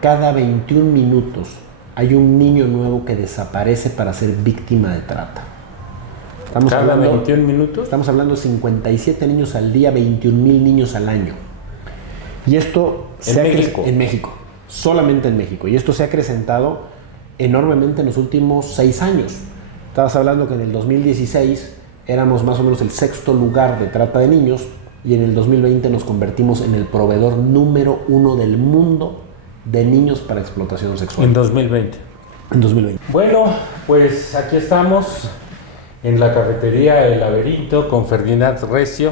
cada 21 minutos hay un niño nuevo que desaparece para ser víctima de trata. ¿Cada 21 minutos? Estamos hablando de 57 niños al día, 21,000 niños al año. Y esto en México, solamente en México. Y esto se ha acrecentado enormemente en los últimos 6 años. Estabas hablando que en el 2016 éramos más o menos el 6º lugar de trata de niños y en el 2020 nos convertimos en el proveedor número 1 del mundo de niños para explotación sexual. En 2020. En 2020. Bueno, pues aquí estamos en la cafetería El Laberinto con Ferdinand Recio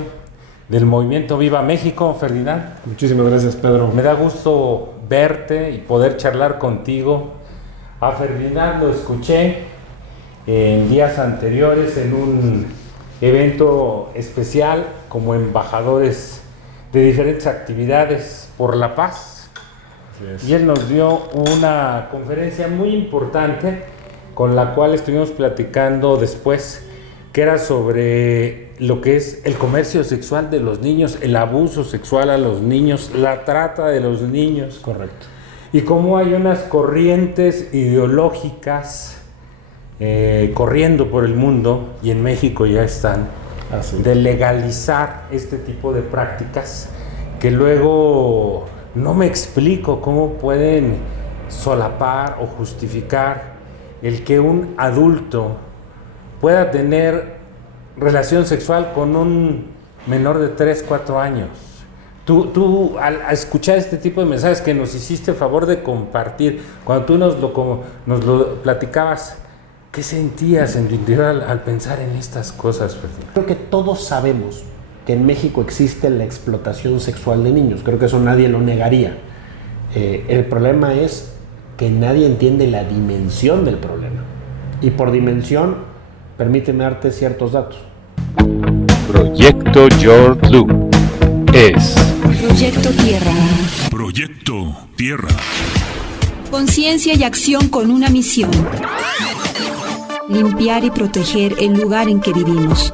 del movimiento Viva México. Ferdinand, muchísimas gracias, Pedro. Me da gusto verte y poder charlar contigo. A Ferdinand lo escuché en días anteriores en un evento especial como embajadores de diferentes actividades por la paz. Y él nos dio una conferencia muy importante con la cual estuvimos platicando después, que era sobre lo que es el comercio sexual de los niños, el abuso sexual a los niños, la trata de los niños. Correcto. Y cómo hay unas corrientes ideológicas corriendo por el mundo, y en México ya están, de legalizar este tipo de prácticas que luego no me explico cómo pueden solapar o justificar el que un adulto pueda tener relación sexual con un menor de 3, 4 años. Tú al escuchar este tipo de mensajes que nos hiciste favor de compartir, cuando tú nos lo platicabas, ¿qué sentías en tu interior al pensar en estas cosas, Ferdinand? Creo que todos sabemos que en México existe la explotación sexual de niños. Creo que eso nadie lo negaría. El problema es que nadie entiende la dimensión del problema. Y por dimensión, permíteme darte ciertos datos. Proyecto George Blue es Proyecto Tierra. Proyecto Tierra. Conciencia y acción con una misión: limpiar y proteger el lugar en que vivimos.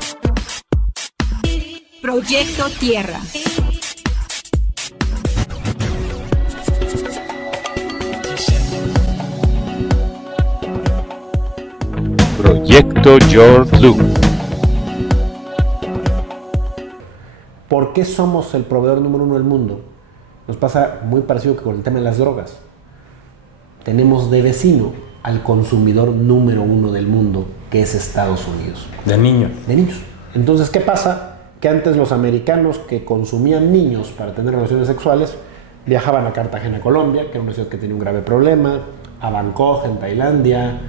Proyecto Tierra. Proyecto George Blue. ¿Por qué somos el proveedor número 1 del mundo? Nos pasa muy parecido que con el tema de las drogas. Tenemos de vecino al consumidor número 1 del mundo, que es Estados Unidos. De niños. De niños. Entonces, ¿qué pasa? Que antes los americanos que consumían niños para tener relaciones sexuales viajaban a Cartagena, Colombia, que era una ciudad que tenía un grave problema, a Bangkok, en Tailandia,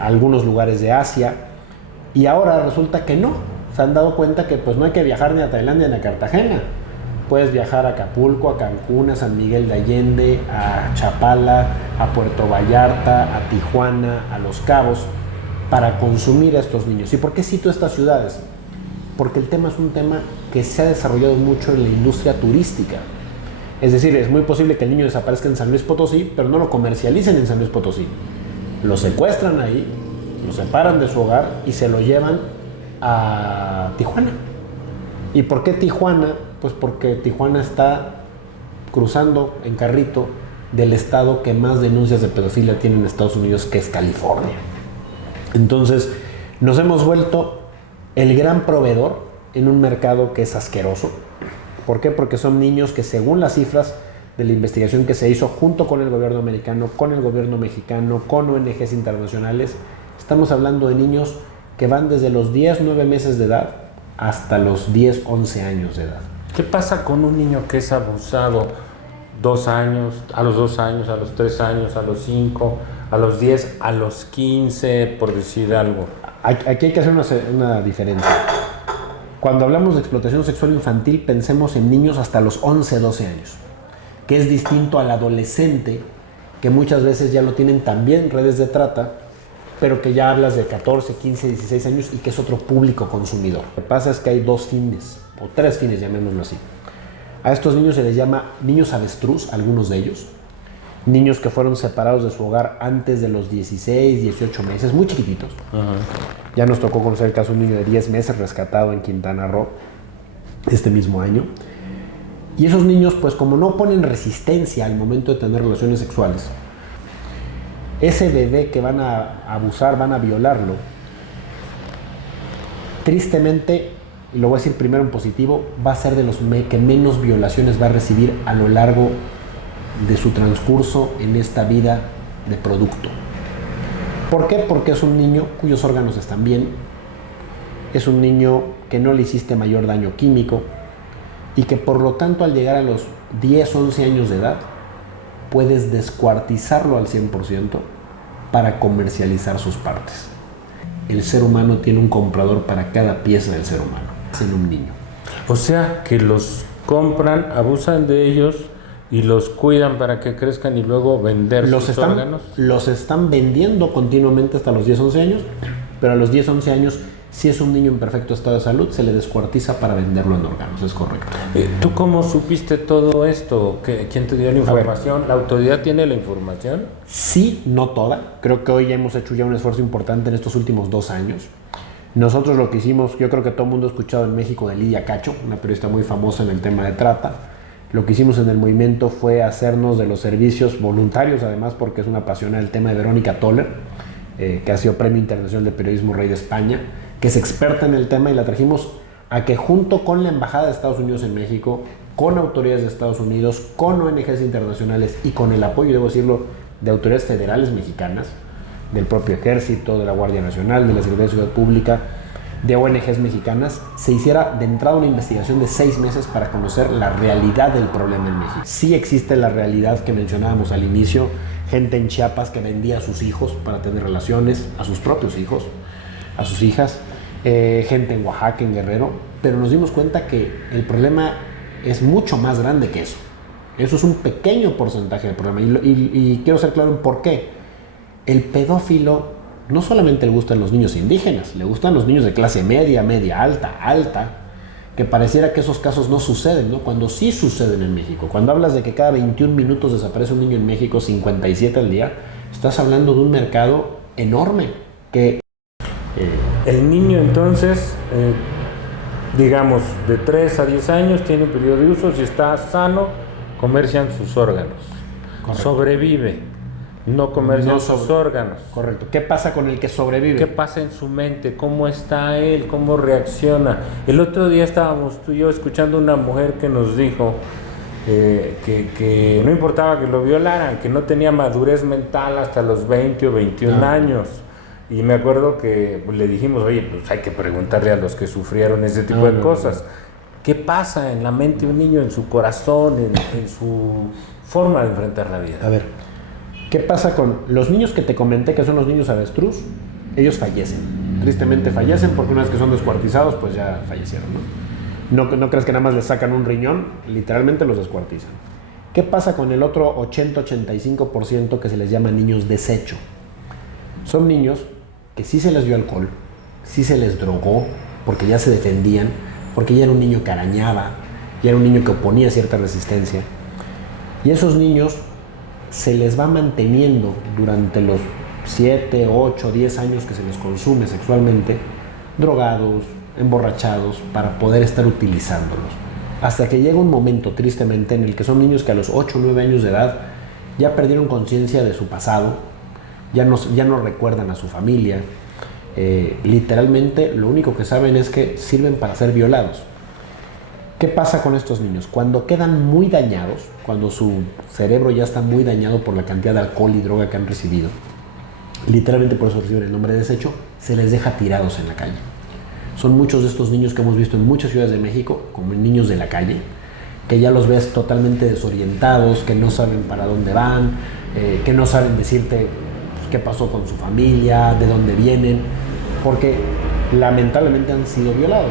a algunos lugares de Asia, y ahora resulta que no. Se han dado cuenta que pues no hay que viajar ni a Tailandia ni a Cartagena. Puedes viajar a Acapulco, a Cancún, a San Miguel de Allende, a Chapala, a Puerto Vallarta, a Tijuana, a Los Cabos, para consumir a estos niños. ¿Y por qué cito estas ciudades? Porque el tema es un tema que se ha desarrollado mucho en la industria turística. Es decir, es muy posible que el niño desaparezca en San Luis Potosí, pero no lo comercialicen en San Luis Potosí. Lo secuestran ahí, lo separan de su hogar y se lo llevan a Tijuana. ¿Y por qué Tijuana? Pues porque Tijuana está cruzando en carrito del estado que más denuncias de pedofilia tiene en Estados Unidos, que es California. Entonces, nos hemos vuelto el gran proveedor en un mercado que es asqueroso. ¿Por qué? Porque son niños que, según las cifras de la investigación que se hizo junto con el gobierno americano, con el gobierno mexicano, con ONGs internacionales, estamos hablando de niños que van desde los 10, 9 meses de edad hasta los 10, 11 años de edad. ¿Qué pasa con un niño que es abusado 2 años, a los 2 años, a los 3 años, a los 5, a los 10, a los 15, por decir algo? Aquí hay que hacer una diferencia. Cuando hablamos de explotación sexual infantil, pensemos en niños hasta los 11, 12 años, que es distinto al adolescente, que muchas veces ya lo tienen también redes de trata, pero que ya hablas de 14, 15, 16 años y que es otro público consumidor. Lo que pasa es que hay 2 fines, o 3 fines, llamémoslo así. A estos niños se les llama niños avestruz, algunos de ellos. Niños que fueron separados de su hogar antes de los 16, 18 meses, muy chiquititos. Ya nos tocó conocer el caso de un niño de 10 meses rescatado en Quintana Roo este mismo año. Y esos niños, pues como no ponen resistencia al momento de tener relaciones sexuales, ese bebé que van a abusar, van a violarlo, tristemente, y lo voy a decir primero en positivo, va a ser de los que menos violaciones va a recibir a lo largo de su transcurso en esta vida de producto. ¿Por qué? Porque es un niño cuyos órganos están bien, es un niño que no le hiciste mayor daño químico y que por lo tanto al llegar a los 10, 11 años de edad puedes descuartizarlo al 100% para comercializar sus partes. El ser humano tiene un comprador para cada pieza del ser humano, en un niño. O sea, que los compran, abusan de ellos y los cuidan para que crezcan y luego vender sus órganos. Los están vendiendo continuamente hasta los 10, 11 años, pero a los 10, 11 años, si es un niño en perfecto estado de salud, se le descuartiza para venderlo en órganos, es correcto. ¿Tú cómo supiste todo esto? ¿Quién te dio la información? ¿La autoridad tiene la información? Sí, no toda. Creo que hoy hemos hecho ya un esfuerzo importante en estos últimos 2 años. Nosotros lo que hicimos, yo creo que todo el mundo ha escuchado en México de Lidia Cacho, una periodista muy famosa en el tema de trata. Lo que hicimos en el movimiento fue hacernos de los servicios voluntarios, además porque es una apasionada del tema de Verónica Toller, que ha sido Premio Internacional de Periodismo Rey de España, que es experta en el tema, y la trajimos a que junto con la Embajada de Estados Unidos en México, con autoridades de Estados Unidos, con ONGs internacionales y con el apoyo, debo decirlo, de autoridades federales mexicanas, del propio Ejército, de la Guardia Nacional, de la Secretaría de Seguridad Pública, de ONGs mexicanas, se hiciera de entrada una investigación de 6 meses para conocer la realidad del problema en México. Sí existe la realidad que mencionábamos al inicio, gente en Chiapas que vendía a sus hijos para tener relaciones, a sus propios hijos, a sus hijas, gente en Oaxaca, en Guerrero, pero nos dimos cuenta que el problema es mucho más grande que eso. Eso es un pequeño porcentaje del problema y quiero ser claro en por qué. El pedófilo no solamente le gustan los niños indígenas, le gustan los niños de clase media, media alta, alta, que pareciera que esos casos no suceden, ¿no? Cuando sí suceden en México. Cuando hablas de que cada 21 minutos desaparece un niño en México, 57 al día, estás hablando de un mercado enorme que... El niño entonces, digamos, de 3 a 10 años tiene un periodo de uso, si está sano, comercian sus órganos. Correcto. Sobrevive, no comercian sus órganos. Correcto. ¿Qué pasa con el que sobrevive? ¿Qué pasa en su mente? ¿Cómo está él? ¿Cómo reacciona? El otro día estábamos tú y yo escuchando a una mujer que nos dijo que no importaba que lo violaran, que no tenía madurez mental hasta los 20 o 21 años. Y me acuerdo que le dijimos, oye, pues hay que preguntarle a los que sufrieron ese tipo de cosas. ¿Qué pasa en la mente de un niño, en su corazón, en su forma de enfrentar la vida? A ver, ¿qué pasa con los niños que te comenté que son los niños avestruz? Ellos fallecen. Tristemente fallecen porque una vez que son descuartizados, pues ya fallecieron, ¿no? No crees que nada más les sacan un riñón, literalmente los descuartizan. ¿Qué pasa con el otro 80-85% que se les llama niños desecho? Son niños que sí se les dio alcohol, sí se les drogó, porque ya se defendían, porque ya era un niño que arañaba, ya era un niño que oponía cierta resistencia. Y esos niños se les va manteniendo durante los 7, 8, 10 años que se les consume sexualmente, drogados, emborrachados, para poder estar utilizándolos. Hasta que llega un momento, tristemente, en el que son niños que a los 8 o 9 años de edad ya perdieron conciencia de su pasado, ya no recuerdan a su familia, literalmente lo único que saben es que sirven para ser violados. ¿Qué pasa con estos niños? Cuando quedan muy dañados, cuando su cerebro ya está muy dañado por la cantidad de alcohol y droga que han recibido, literalmente por eso reciben el nombre de desecho, se les deja tirados en la calle. Son muchos de estos niños que hemos visto en muchas ciudades de México, como niños de la calle, que ya los ves totalmente desorientados, que no saben para dónde van, que no saben decirte qué pasó con su familia, de dónde vienen, porque lamentablemente han sido violados.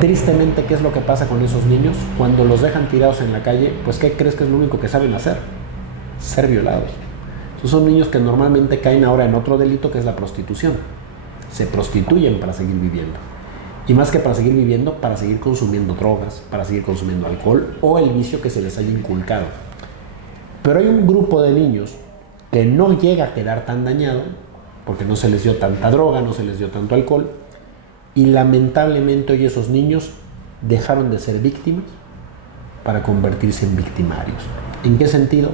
Tristemente, ¿qué es lo que pasa con esos niños? Cuando los dejan tirados en la calle, pues ¿qué crees que es lo único que saben hacer? Ser violados. Esos son niños que normalmente caen ahora en otro delito, que es la prostitución. Se prostituyen para seguir viviendo. Y más que para seguir viviendo, para seguir consumiendo drogas, para seguir consumiendo alcohol o el vicio que se les haya inculcado. Pero hay un grupo de niños que no llega a quedar tan dañado, porque no se les dio tanta droga, no se les dio tanto alcohol, y lamentablemente hoy esos niños dejaron de ser víctimas para convertirse en victimarios. ¿En qué sentido?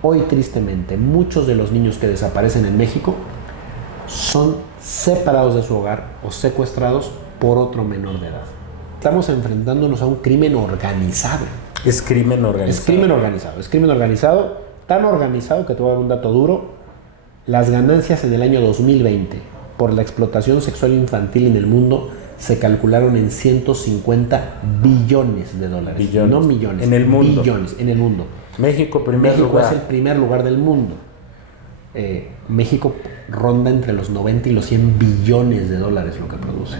Hoy, tristemente, muchos de los niños que desaparecen en México son separados de su hogar o secuestrados por otro menor de edad. Estamos enfrentándonos a un crimen organizado. Es crimen organizado. Es crimen organizado. Es crimen organizado, tan organizado que te voy a dar un dato duro. Las ganancias en el año 2020 por la explotación sexual infantil en el mundo se calcularon en 150 billones de dólares. Billones. No millones. En el mundo. Billones en el mundo. México México es el primer lugar del mundo. México ronda entre los 90 y los 100 billones de dólares lo que produce.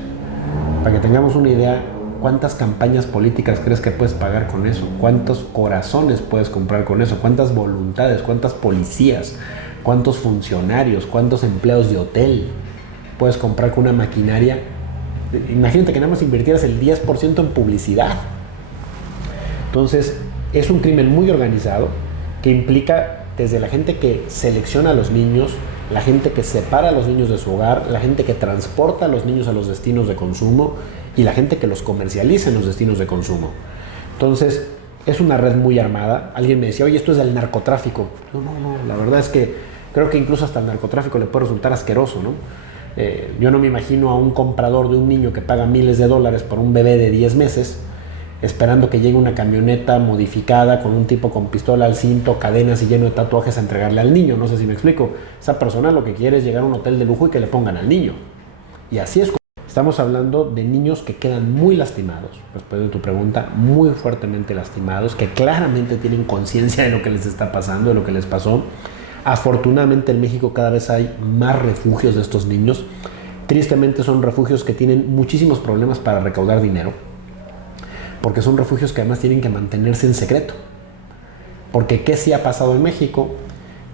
Para que tengamos una idea, ¿cuántas campañas políticas crees que puedes pagar con eso? ¿Cuántos corazones puedes comprar con eso? ¿Cuántas voluntades? ¿Cuántas policías? ¿Cuántos funcionarios? ¿Cuántos empleados de hotel puedes comprar con una maquinaria? Imagínate que nada más invirtieras el 10% en publicidad. Entonces, es un crimen muy organizado que implica desde la gente que selecciona a los niños, la gente que separa a los niños de su hogar, la gente que transporta a los niños a los destinos de consumo y la gente que los comercializa en los destinos de consumo. Entonces, es una red muy armada. Alguien me decía, oye, esto es del narcotráfico. No, la verdad es que creo que incluso hasta el narcotráfico le puede resultar asqueroso, ¿no? Yo no me imagino a un comprador de un niño que paga miles de dólares por un bebé de 10 meses esperando que llegue una camioneta modificada con un tipo con pistola al cinto, cadenas y lleno de tatuajes a entregarle al niño. No sé si me explico. Esa persona lo que quiere es llegar a un hotel de lujo y que le pongan al niño. Y así es. Estamos hablando de niños que quedan muy lastimados, después de tu pregunta, muy fuertemente lastimados, que claramente tienen conciencia de lo que les está pasando, de lo que les pasó. Afortunadamente en México cada vez hay más refugios de estos niños. Tristemente son refugios que tienen muchísimos problemas para recaudar dinero, porque son refugios que además tienen que mantenerse en secreto. Porque ¿qué sí ha pasado en México?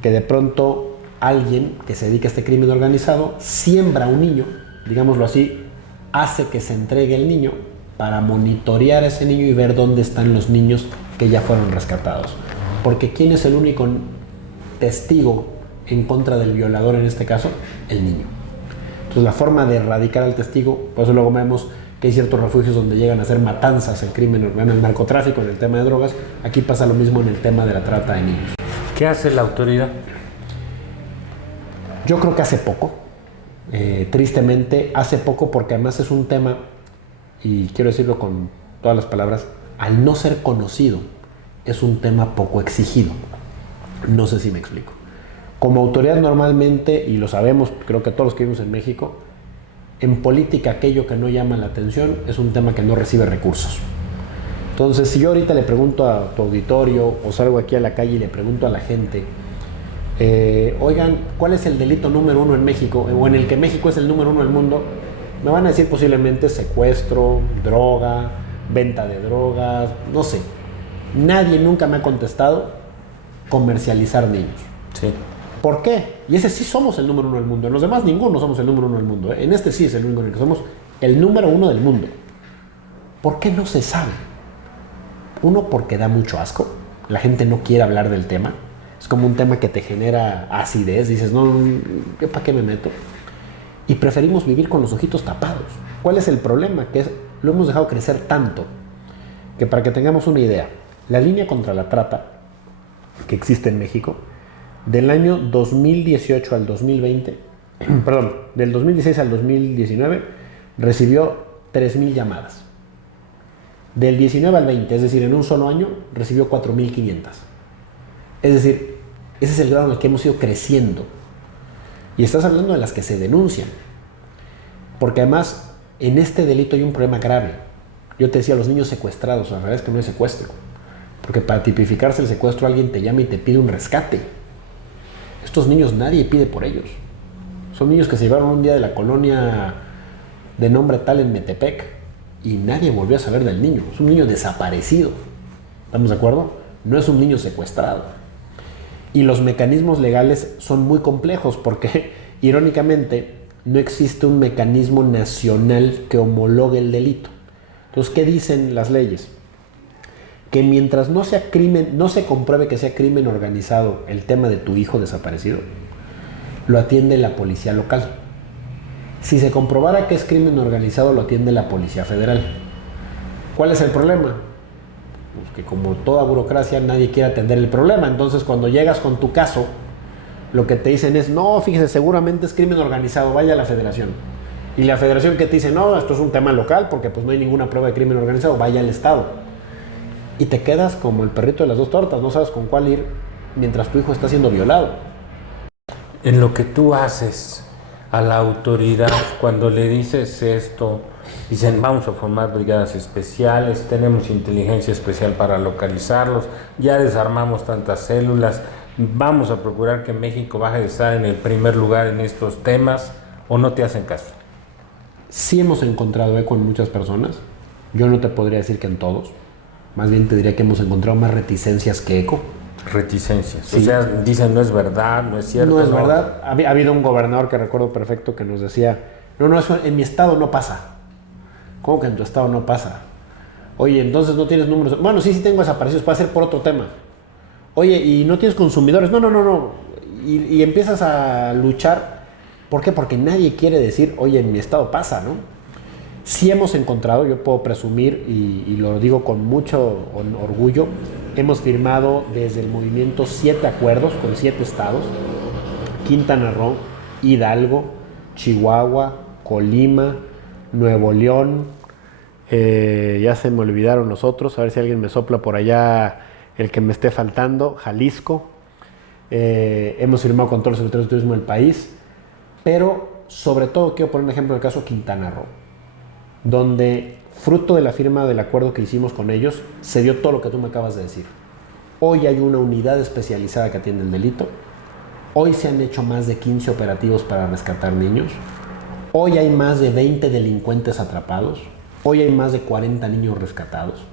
Que de pronto alguien que se dedica a este crimen organizado siembra a un niño, digámoslo así, hace que se entregue el niño para monitorear a ese niño y ver dónde están los niños que ya fueron rescatados. Porque ¿quién es el único testigo en contra del violador en este caso? El niño. Entonces la forma de erradicar al testigo, por eso luego vemos que hay ciertos refugios donde llegan a hacer matanzas, el crimen, en el narcotráfico, en el tema de drogas. Aquí pasa lo mismo en el tema de la trata de niños. ¿Qué hace la autoridad? Yo creo que hace poco. Tristemente, hace poco, porque además es un tema, y quiero decirlo con todas las palabras, al no ser conocido, es un tema poco exigido. No sé si me explico. Como autoridad normalmente, y lo sabemos, creo que todos los que vivimos en México, en política aquello que no llama la atención es un tema que no recibe recursos. Entonces, si yo ahorita le pregunto a tu auditorio o salgo aquí a la calle y le pregunto a la gente, oigan, ¿cuál es el delito número 1 en México? O en el que México es el número 1 del mundo, me van a decir posiblemente secuestro, droga, venta de drogas, no sé. Nadie nunca me ha contestado comercializar niños. Sí. ¿Por qué? Y ese sí somos el número 1 del mundo. En los demás ninguno somos el número 1 del mundo. En este sí es el único en el que somos el número 1 del mundo. ¿Por qué no se sabe? Uno, porque da mucho asco. La gente no quiere hablar del tema. Es como un tema que te genera acidez. Dices, no, ¿yo para qué me meto? Y preferimos vivir con los ojitos tapados. ¿Cuál es el problema? Que lo hemos dejado crecer tanto que, para que tengamos una idea, la línea contra la trata que existe en México, del año 2018 al 2020, perdón, del 2016 al 2019, recibió 3,000 llamadas. Del 19 al 20, es decir, en un solo año, recibió 4,500. Es decir, ese es el grado en el que hemos ido creciendo. Y estás hablando de las que se denuncian. Porque además, en este delito hay un problema grave. Yo te decía, los niños secuestrados, la verdad es que no es secuestro. Porque para tipificarse el secuestro, alguien te llama y te pide un rescate. Estos niños nadie pide por ellos. Son niños que se llevaron un día de la colonia de nombre tal en Metepec y nadie volvió a saber del niño. Es un niño desaparecido. ¿Estamos de acuerdo? No es un niño secuestrado. Y los mecanismos legales son muy complejos porque, irónicamente, no existe un mecanismo nacional que homologue el delito. Entonces, ¿qué dicen las leyes? Que mientras no sea crimen, no se compruebe que sea crimen organizado el tema de tu hijo desaparecido, lo atiende la policía local. Si se comprobara que es crimen organizado, lo atiende la Policía Federal. ¿Cuál es el problema? Pues que como toda burocracia nadie quiere atender el problema. Entonces cuando llegas con tu caso, lo que te dicen es, no, fíjese, seguramente es crimen organizado, vaya a la federación. Y la federación que te dice, no, esto es un tema local porque pues no hay ninguna prueba de crimen organizado, vaya al estado. Y te quedas como el perrito de las dos tortas, no sabes con cuál ir mientras tu hijo está siendo violado. En lo que tú haces a la autoridad, cuando le dices esto, dicen vamos a formar brigadas especiales, tenemos inteligencia especial para localizarlos, ya desarmamos tantas células, vamos a procurar que México baje de estar en el primer lugar en estos temas, ¿o no te hacen caso? Sí hemos encontrado eco en muchas personas, yo no te podría decir que en todos, más bien te diría que hemos encontrado más reticencias que eco. Reticencias, sí. O sea, dicen no es verdad, no es cierto. No es verdad, ha habido un gobernador que recuerdo perfecto que nos decía, no, eso en mi estado no pasa. ¿Cómo que en tu estado no pasa? Oye, entonces no tienes números. Bueno, sí tengo desaparecidos, puede ser por otro tema. Oye, ¿y no tienes consumidores? No. Y empiezas a luchar. ¿Por qué? Porque nadie quiere decir, oye, en mi estado pasa, ¿no? Sí hemos encontrado, yo puedo presumir, y lo digo con mucho orgullo, hemos firmado desde el movimiento 7 acuerdos con 7 estados: Quintana Roo, Hidalgo, Chihuahua, Colima, Nuevo León, ya se me olvidaron los otros, a ver si alguien me sopla por allá el que me esté faltando, Jalisco, hemos firmado con todos los secretarios de turismo del país, pero sobre todo quiero poner un ejemplo del caso Quintana Roo, donde fruto de la firma del acuerdo que hicimos con ellos, se dio todo lo que tú me acabas de decir. Hoy hay una unidad especializada que atiende el delito, hoy se han hecho más de 15 operativos para rescatar niños, hoy hay más de 20 delincuentes atrapados, hoy hay más de 40 niños rescatados,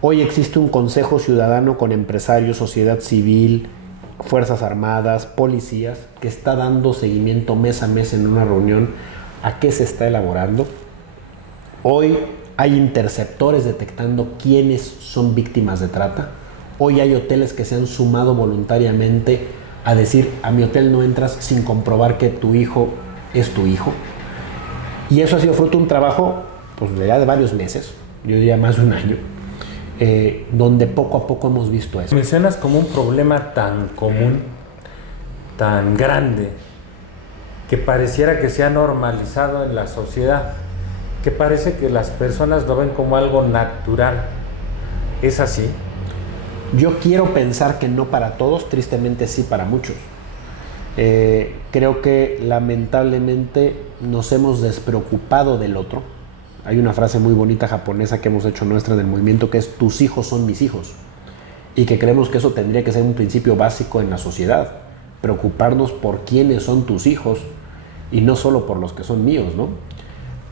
hoy existe un consejo ciudadano con empresarios, sociedad civil, fuerzas armadas, policías, que está dando seguimiento mes a mes en una reunión a qué se está elaborando. Hoy hay interceptores detectando quiénes son víctimas de trata. Hoy hay hoteles que se han sumado voluntariamente a decir, a mi hotel no entras sin comprobar que tu hijo es tu hijo. Y eso ha sido fruto de un trabajo pues ya de varios meses, yo diría más de un año, donde poco a poco hemos visto eso. Mencionas como un problema tan común, tan grande, que pareciera que se ha normalizado en la sociedad, que parece que las personas lo ven como algo natural. ¿Es así? Yo quiero pensar que no para todos, tristemente sí para muchos. Creo que lamentablemente nos hemos despreocupado del otro. Hay una frase muy bonita japonesa que hemos hecho nuestra del movimiento que es tus hijos son mis hijos, y que creemos que eso tendría que ser un principio básico en la sociedad, preocuparnos por quiénes son tus hijos y no solo por los que son míos, ¿no?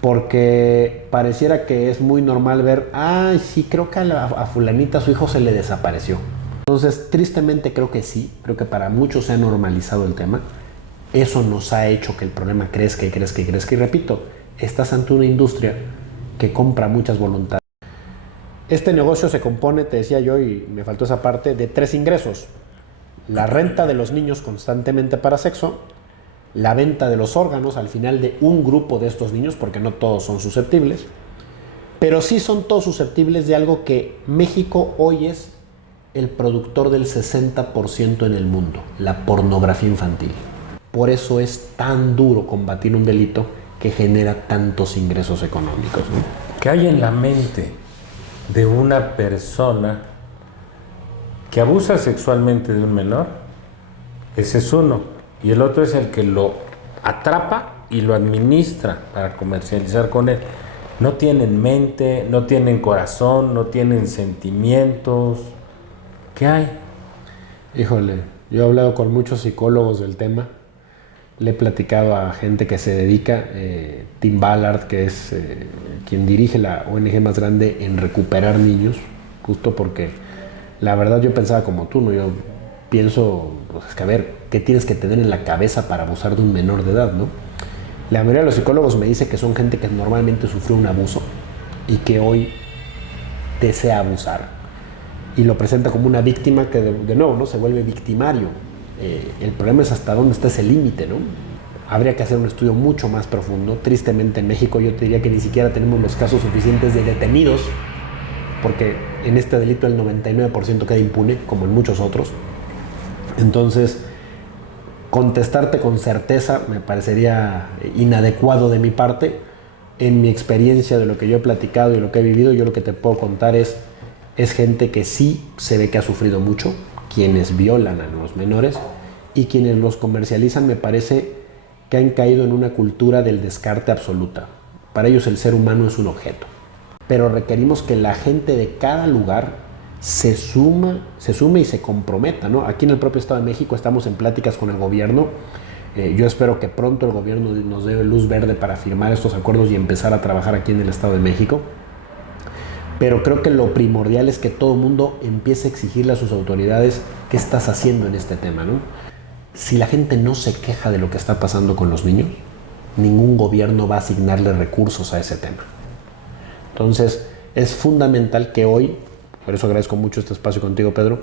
Porque pareciera que es muy normal ver, ay, sí, creo que a fulanita su hijo se le desapareció. Entonces, tristemente creo que sí, creo que para muchos se ha normalizado el tema. Eso nos ha hecho que el problema crezca y crezca y crezca. Y repito, estás ante una industria que compra muchas voluntades. Este negocio se compone, te decía yo, y me faltó esa parte, de 3 ingresos. La renta de los niños constantemente para sexo, la venta de los órganos al final de un grupo de estos niños, porque no todos son susceptibles, pero sí son todos susceptibles de algo que México hoy es el productor del 60% en el mundo, la pornografía infantil. Por eso es tan duro combatir un delito que genera tantos ingresos económicos, ¿no? ¿Qué hay en la mente de una persona que abusa sexualmente de un menor? Ese es uno. Y el otro es el que lo atrapa y lo administra para comercializar con él. No tienen mente, no tienen corazón, no tienen sentimientos. ¿Qué hay? Híjole, yo he hablado con muchos psicólogos del tema. Le he platicado a gente que se dedica, Tim Ballard, que es quien dirige la ONG más grande en recuperar niños, justo porque la verdad yo pensaba como tú, ¿no? Yo pienso, pues es que a ver, ¿qué tienes que tener en la cabeza para abusar de un menor de edad, no? La mayoría de los psicólogos me dice que son gente que normalmente sufrió un abuso y que hoy desea abusar y lo presenta como una víctima que de nuevo, ¿no? Se vuelve victimario. El problema es hasta dónde está ese límite, ¿no? Habría que hacer un estudio mucho más profundo. Tristemente en México yo te diría que ni siquiera tenemos los casos suficientes de detenidos, porque En este delito el 99% queda impune, como en muchos otros. Entonces, contestarte con certeza me parecería inadecuado de mi parte. En mi experiencia de lo que yo he platicado y lo que he vivido, yo lo que te puedo contar es gente que sí se ve que ha sufrido mucho, quienes violan a los menores, y quienes los comercializan me parece que han caído en una cultura del descarte absoluta. Para ellos el ser humano es un objeto. Pero requerimos que la gente de cada lugar se sume y se comprometa, ¿no? Aquí en el propio Estado de México estamos en pláticas con el gobierno. Yo espero que pronto el gobierno nos dé luz verde para firmar estos acuerdos y empezar a trabajar aquí en el Estado de México. Pero creo que lo primordial es que todo el mundo empiece a exigirle a sus autoridades qué estás haciendo en este tema, ¿no? Si la gente no se queja de lo que está pasando con los niños, ningún gobierno va a asignarle recursos a ese tema. Entonces, es fundamental que hoy, por eso agradezco mucho este espacio contigo, Pedro,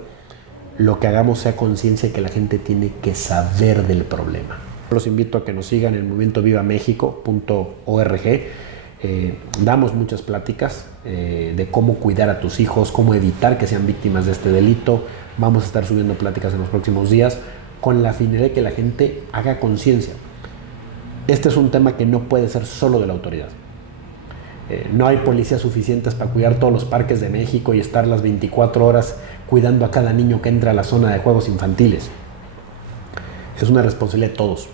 lo que hagamos sea conciencia de que la gente tiene que saber del problema. Los invito a que nos sigan en movimentovivamexico.org. Damos muchas pláticas de cómo cuidar a tus hijos, cómo evitar que sean víctimas de este delito. Vamos a estar subiendo pláticas en los próximos días con la finalidad de que la gente haga conciencia. Este es un tema que no puede ser solo de la autoridad. No hay policías suficientes para cuidar todos los parques de México y estar las 24 horas cuidando a cada niño que entra a la zona de juegos infantiles. Es una responsabilidad de todos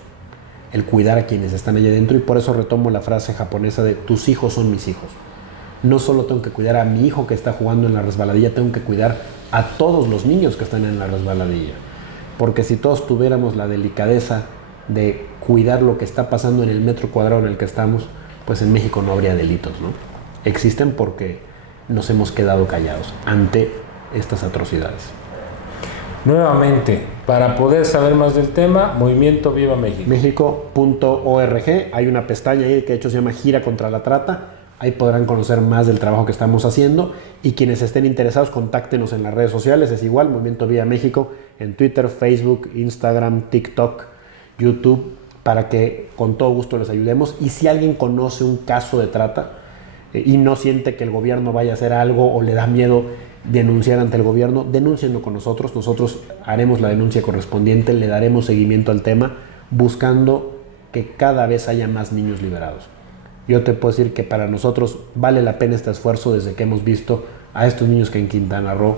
el cuidar a quienes están allá adentro, y por eso retomo la frase japonesa de tus hijos son mis hijos. No solo tengo que cuidar a mi hijo que está jugando en la resbaladilla, tengo que cuidar a todos los niños que están en la resbaladilla. Porque si todos tuviéramos la delicadeza de cuidar lo que está pasando en el metro cuadrado en el que estamos, pues en México no habría delitos, ¿no? Existen porque nos hemos quedado callados ante estas atrocidades. Nuevamente, para poder saber más del tema, Movimiento Viva México. México.org, hay una pestaña ahí que de hecho se llama Gira contra la Trata. Ahí podrán conocer más del trabajo que estamos haciendo, y quienes estén interesados, contáctenos en las redes sociales. Es igual, Movimiento Viva México, en Twitter, Facebook, Instagram, TikTok, YouTube, para que con todo gusto les ayudemos. Y si alguien conoce un caso de trata y no siente que el gobierno vaya a hacer algo o le da miedo denunciar ante el gobierno, denúncienlo con nosotros. Nosotros haremos la denuncia correspondiente, le daremos seguimiento al tema, buscando que cada vez haya más niños liberados. Yo te puedo decir que para nosotros vale la pena este esfuerzo desde que hemos visto a estos niños que en Quintana Roo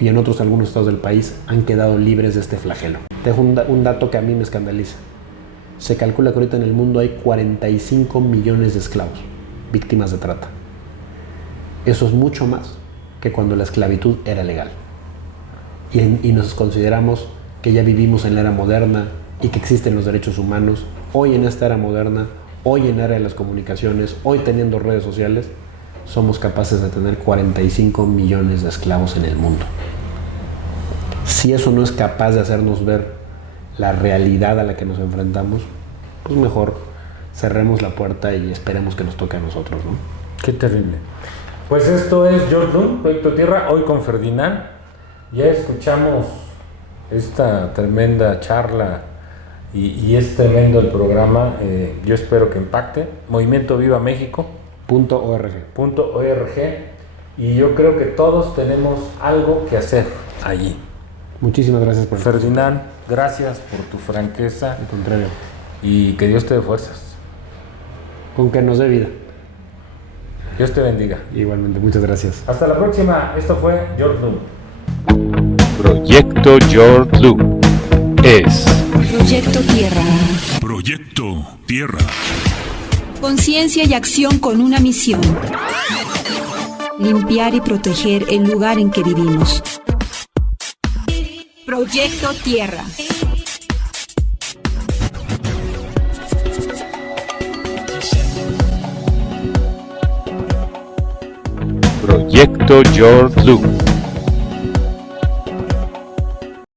y en algunos estados del país han quedado libres de este flagelo. Te dejo un dato que a mí me escandaliza. Se calcula que ahorita en el mundo hay 45 millones de esclavos, víctimas de trata. Eso es mucho más que cuando la esclavitud era legal. Y nos consideramos que ya vivimos en la era moderna y que existen los derechos humanos. Hoy en esta era moderna, hoy en la era de las comunicaciones, hoy teniendo redes sociales, somos capaces de tener 45 millones de esclavos en el mundo. Si eso no es capaz de hacernos ver la realidad a la que nos enfrentamos, pues mejor cerremos la puerta y esperemos que nos toque a nosotros, ¿no? Qué terrible. Pues esto es George Lund, Proyecto Tierra, hoy con Ferdinand. Ya escuchamos esta tremenda charla y es tremendo el programa. Yo espero que impacte. Movimiento Viva México. .org. Y yo creo que todos tenemos algo que hacer allí. Muchísimas gracias por Ferdinand, gracias por tu franqueza. Al contrario. Y que Dios te dé fuerzas. Con que nos dé vida. Dios te bendiga. Igualmente, muchas gracias. Hasta la próxima. Esto fue George Lund. Proyecto George Lund es Proyecto Tierra. Proyecto Tierra. Conciencia y acción con una misión. Limpiar y proteger el lugar en que vivimos. Proyecto Tierra. Proyecto George Lund.